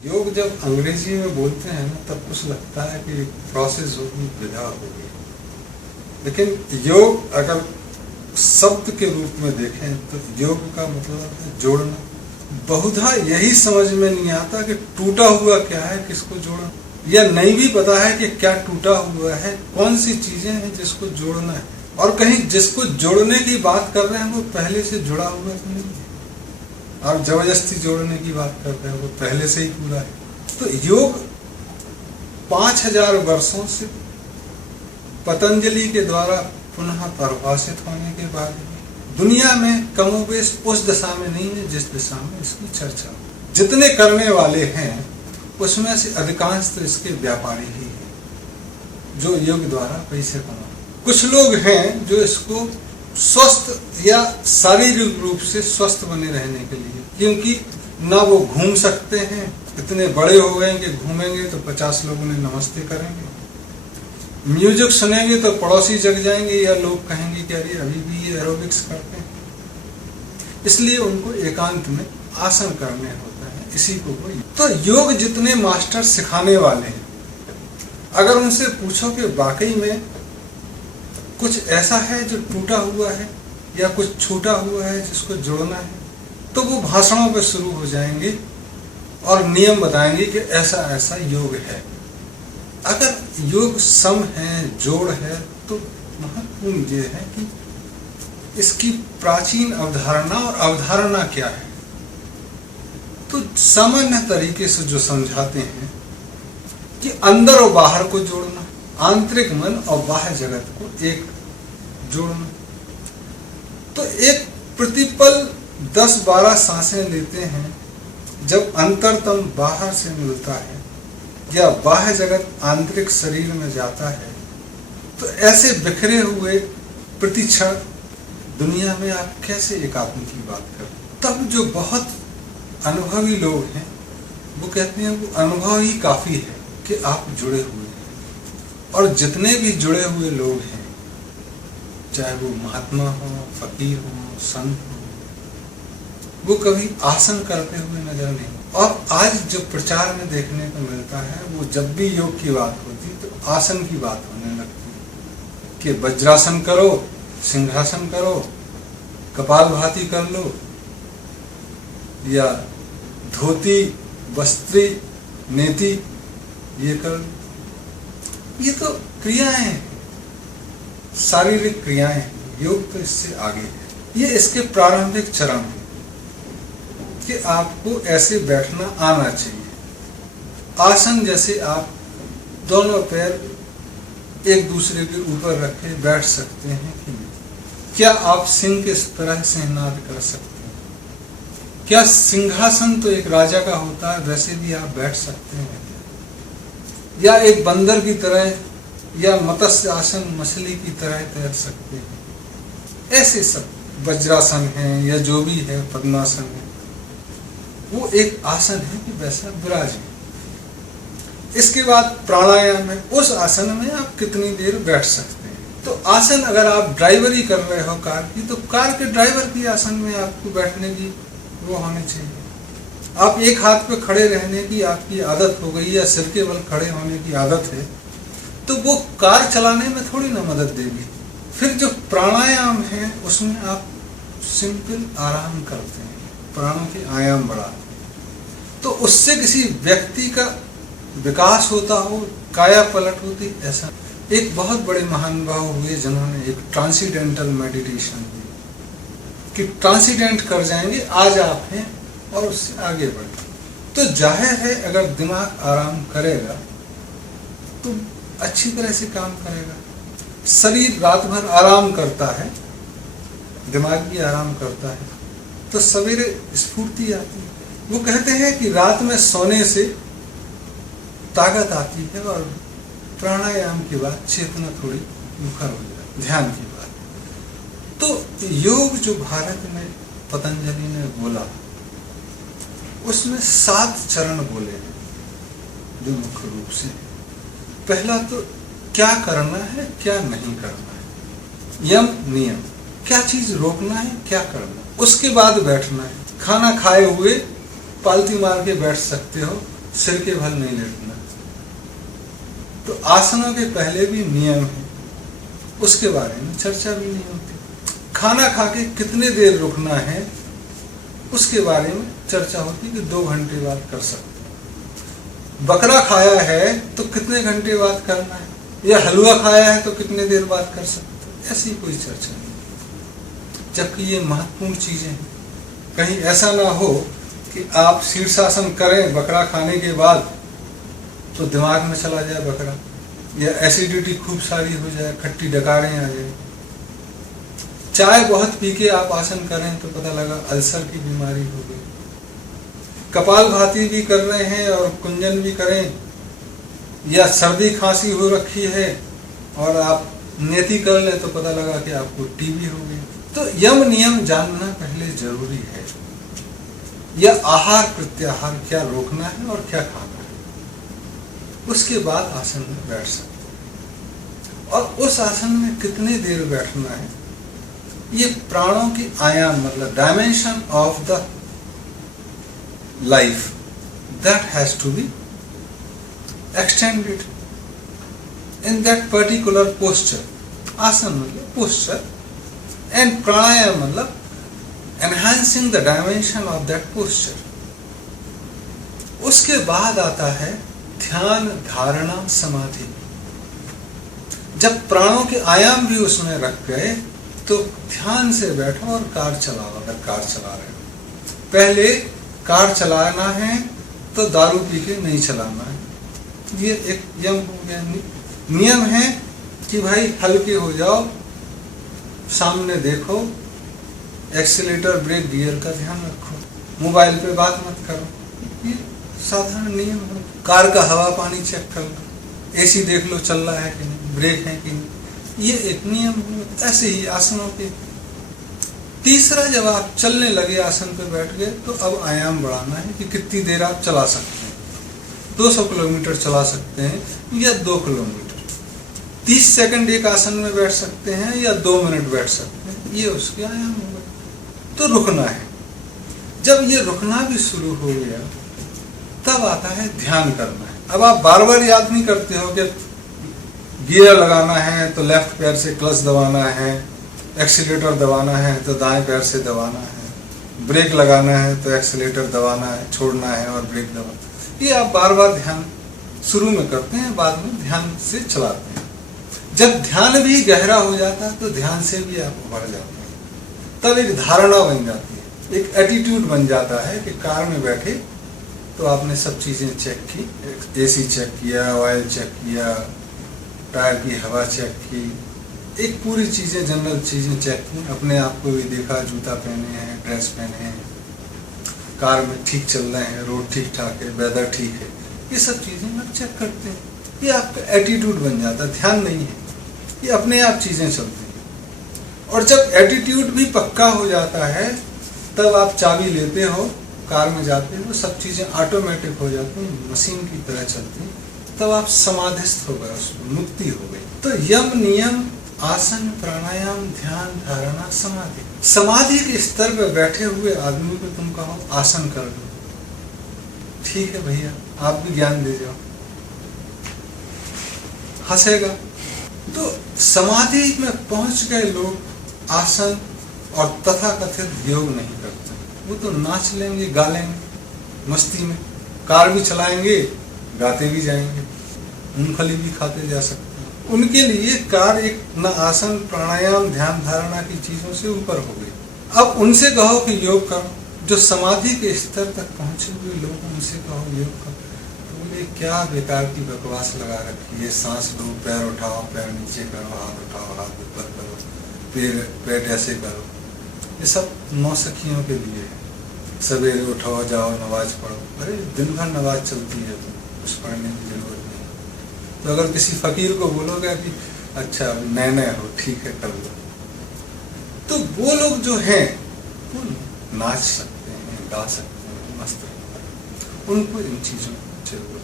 योग जब अंग्रेजी में बोलते हैं ना तब कुछ लगता है कि प्रोसेस होगी, विधा होगी, लेकिन योग अगर शब्द के रूप में देखें तो योग का मतलब है जोड़ना। बहुधा यही समझ में नहीं आता कि टूटा हुआ क्या है, किसको जोड़ना, या नहीं भी पता है कि क्या टूटा हुआ है, कौन सी चीजें हैं जिसको जोड़ना है, और कहीं जिसको जोड़ने की बात कर रहे हैं वो पहले से जुड़ा हुआ तो नहीं है, आप जबरदस्ती जोड़ने की बात कर रहे हैं वो पहले से ही पूरा है। तो योग 5000 वर्षों से पतंजलि के द्वारा पुनः परिभाषित होने के बाद दुनिया में कमोबेश उस दशा में नहीं है जिस दिशा में इसकी चर्चा। जितने करने वाले हैं उसमें से अधिकांश तो इसके व्यापारी ही हैं जो योग द्वारा पैसे कमा। कुछ लोग हैं जो इसको स्वस्थ या शारीरिक रूप से स्वस्थ बने रहने के लिए, क्योंकि ना वो घूम सकते हैं, इतने बड़े हो गए कि घूमेंगे तो 50 लोगों ने नमस्ते करेंगे, म्यूजिक सुनेंगे तो पड़ोसी जग जाएंगे या लोग कहेंगे कि अरे अभी भी ये एरोबिक्स करते हैं, इसलिए उनको एकांत में आसन करने होता है। इसी को कोई तो योग जितने मास्टर सिखाने वाले हैं, अगर उनसे पूछो कि वाकई में कुछ ऐसा है जो टूटा हुआ है या कुछ छूटा हुआ है जिसको जोड़ना है, तो वो भाषणों पे शुरू हो जाएंगे और नियम बताएंगे कि ऐसा ऐसा योग है। अगर योग सम है, जोड़ है, तो महत्वपूर्ण ये है कि इसकी प्राचीन अवधारणा और अवधारणा क्या है। तो सामान्य तरीके से जो समझाते हैं कि अंदर और बाहर को जोड़ना, आंतरिक मन और बाह्य जगत को एक जोड़ना। तो एक प्रतिपल 10-12 सांसें लेते हैं, जब अंतरतम बाहर से मिलता है या बाह्य जगत आंतरिक शरीर में जाता है, तो ऐसे बिखरे हुए प्रतिक्षण दुनिया में आप कैसे एकात्म की बात करें। तब जो बहुत अनुभवी लोग हैं वो कहते हैं वो अनुभव ही काफी है कि आप जुड़े हुए हैं। और जितने भी जुड़े हुए लोग हैं, चाहे वो महात्मा हो, फकीर हो, संत हो, वो कभी आसन करते हुए नजर नहीं। और आज जो प्रचार में देखने को मिलता है, वो जब भी योग की बात होती तो आसन की बात होने लगती है कि वज्रासन करो, सिंहासन करो, कपालभाति कर लो, या धोती वस्त्री नेति ये कर लो। ये तो क्रियाएं हैं, शारीरिक क्रियाएं। योग तो इससे आगे है। ये इसके प्रारंभिक चरण है कि आपको ऐसे बैठना आना चाहिए। आसन जैसे आप दोनों पैर एक दूसरे के ऊपर रखे बैठ सकते हैं कि नहीं? क्या आप सिंह के तरह सिंहनाद कर सकते हैं? क्या सिंहासन तो एक राजा का होता है, वैसे भी आप बैठ सकते हैं? या एक बंदर की तरह या मत्स्य आसन मछली की तरह तैर सकते हैं? ऐसे सब वज्रासन है या जो भी है, पद्मासन है, वो एक आसन है कि वैसा विराजे। इसके बाद प्राणायाम है, उस आसन में आप कितनी देर बैठ सकते हैं। तो आसन अगर आप ड्राइवरी कर रहे हो कार की, तो कार के ड्राइवर की आसन में आपको बैठने की वो होनी चाहिए। आप एक हाथ पे खड़े रहने की आपकी आदत हो गई या सिर के बल खड़े होने की आदत है, तो वो कार चलाने में थोड़ी ना मदद देगी। फिर जो प्राणायाम है उसमें आप सिंपल आराम करते हैं, प्राणों के आयाम बढ़ाते हैं, तो उससे किसी व्यक्ति का विकास होता हो, काया पलट होती, ऐसा। एक बहुत बड़े महानुभाव हुए जिन्होंने एक ट्रांसीडेंटल मेडिटेशन दी कि ट्रांसीडेंट कर जाएंगे, आज आप हैं और उससे आगे बढ़े। तो जाहिर है अगर दिमाग आराम करेगा तो अच्छी तरह से काम करेगा। शरीर रात भर आराम करता है, दिमाग भी आराम करता है, तो सवेरे स्फूर्ति आती है। वो कहते हैं कि रात में सोने से ताकत आती है और प्राणायाम के बाद चेतना थोड़ी मुखर हो जाती, ध्यान की बात। तो योग जो भारत में पतंजलि ने बोला, उसमें 7 चरण बोले हैं जो मुख्य रूप से। पहला तो क्या करना है, क्या नहीं करना है, यम नियम, क्या चीज रोकना है, क्या करना है। उसके बाद बैठना है। खाना खाए हुए पालती मार के बैठ सकते हो, सिर के बल नहीं लेटना। तो आसनों के पहले भी नियम है, उसके बारे में चर्चा भी नहीं होती। खाना खा के कितने देर रुकना है उसके बारे में चर्चा होती कि 2 घंटे बाद कर सकते। बकरा खाया है तो कितने घंटे बाद करना है, या हलवा खाया है तो कितने देर बाद कर सकते, ऐसी कोई चर्चा नहीं। जबकि ये महत्वपूर्ण चीजें हैं। कहीं ऐसा ना हो कि आप शीर्षासन करें बकरा खाने के बाद तो दिमाग में चला जाए बकरा, या एसिडिटी खूब सारी हो जाए, खट्टी डकारें आ जाए। चाय बहुत पी के आप आसन करें तो पता लगा अल्सर की बीमारी हो गई। कपालभाति भी कर रहे हैं और कुंजन भी करें, या सर्दी खांसी हो रखी है और आप नेति कर लें तो पता लगा कि आपको टीबी हो गई। तो यम नियम जानना पहले जरूरी है, या आहार प्रत्याहार क्या रोकना है और क्या खाना है, उसके बाद आसन में बैठ सकते हैं। और उस आसन में कितनी देर बैठना है, ये प्राणों की आयाम मतलब dimension of the life, that has to be extended in that particular posture. आसन मतलब पोस्चर, एंड प्राणायाम मतलब enhancing the dimension of that posture. उसके बाद आता है ध्यान, धारणा, समाधि। जब प्राणों के आयाम भी उसमें रख गए तो ध्यान से बैठो और कार चलाओ। अगर कार चला रहे हो, पहले कार चलाना है तो दारू पी के नहीं चलाना है, ये एक यम हो गया। नियम है कि भाई हल्के हो जाओ, सामने देखो, एक्सीलेटर ब्रेक गियर का ध्यान रखो, मोबाइल पे बात मत करो, ये साधारण नियम है। कार का हवा पानी चेक कर लो, एसी देख लो चल रहा है कि नहीं, ब्रेक है कि नहीं, ये एक नियम है। ऐसे ही आसनों के। तीसरा, जब आप चलने लगे आसन पे बैठ गए तो अब आयाम बढ़ाना है कि कितनी देर आप चला सकते हैं। 200 किलोमीटर चला सकते हैं या 2 किलोमीटर। 30 सेकंड एक आसन में बैठ सकते हैं या 2 मिनट बैठ सकते हैं, ये उसके आयाम हो गए। तो रुकना है। जब ये रुकना भी शुरू हो गया तब आता है ध्यान करना है। अब आप बार बार याद नहीं करते हो कि गियर लगाना है तो लेफ्ट पैर से क्लच दबाना है, एक्सीलेटर दबाना है तो दाएं पैर से दबाना है, ब्रेक लगाना है तो एक्सीलेटर दबाना है, छोड़ना है और ब्रेक दबाना। ये आप बार बार ध्यान शुरू में करते हैं, बाद में ध्यान से चलाते हैं। जब ध्यान भी गहरा हो जाता है तो ध्यान से भी आप उभर जाते हैं। तब एक धारणा बन जाती है, एक एटीट्यूड बन जाता है कि कार में बैठे तो आपने सब चीजें चेक की, एसी चेक किया, ऑयल चेक किया, टायर की हवा चेक की, एक पूरी चीजें, जनरल चीजें चेक की, अपने आप को भी देखा, जूता पहने हैं, ड्रेस पहने हैं, कार में ठीक चल रहे हैं, रोड ठीक ठाक है, वेदर ठीक है, ये सब चीजें आप चेक करते हैं। ये आपका एटीट्यूड बन जाता है, ध्यान नहीं है, ये अपने आप चीजें चलती हैं। और जब एटीट्यूड भी पक्का हो जाता है तब आप चाबी लेते हो, कार में जाते हो, सब चीजें ऑटोमेटिक हो जाती हैं, मशीन की तरह चलती हैं, तब आप समाधिस्थ हो गए, उसमें मुक्ति हो गई। तो यम नियम, आसन, प्राणायाम, ध्यान, धारणा, समाधि। समाधि के स्तर पर बैठे हुए आदमी को तुम कहो आसन कर लो, ठीक है भैया, आप भी ज्ञान दे जाओ, हंसेगा। तो समाधि में पहुंच गए लोग आसन और तथाकथित योग नहीं करते, वो तो नाच लेंगे, गा लेंगे मस्ती में, कार भी चलाएंगे, गाते भी जाएंगे, मूंगफली भी खाते जा सकते हैं। उनके लिए कार एक न आसन, प्राणायाम, ध्यान, धारणा की चीजों से ऊपर हो गई। अब उनसे कहो कि योग करो, जो समाधि के स्तर तक पहुंचे हुए लोग, उनसे कहो योग करो, तो बोले क्या बेकार की बकवास लगा रखी है, सांस लो, पैर उठाओ, पैर नीचे करो, हाथ उठाओ, हाथ ऊपर करो, पेट ऐसे करो, ये सब नौसखियों के लिए है। सवेरे उठाओ, जाओ, नमाज पढ़ो, अरे दिन भर नमाज चलती है, तो कुछ पढ़ने की जरूरत नहीं। तो अगर किसी फकीर को बोलोगे कि अच्छा नए हो, ठीक है कर लो, तो वो लोग जो हैं वो नाच सकते हैं, गा सकते हैं, मस्त हैं, उनको इन चीजों की जरूरत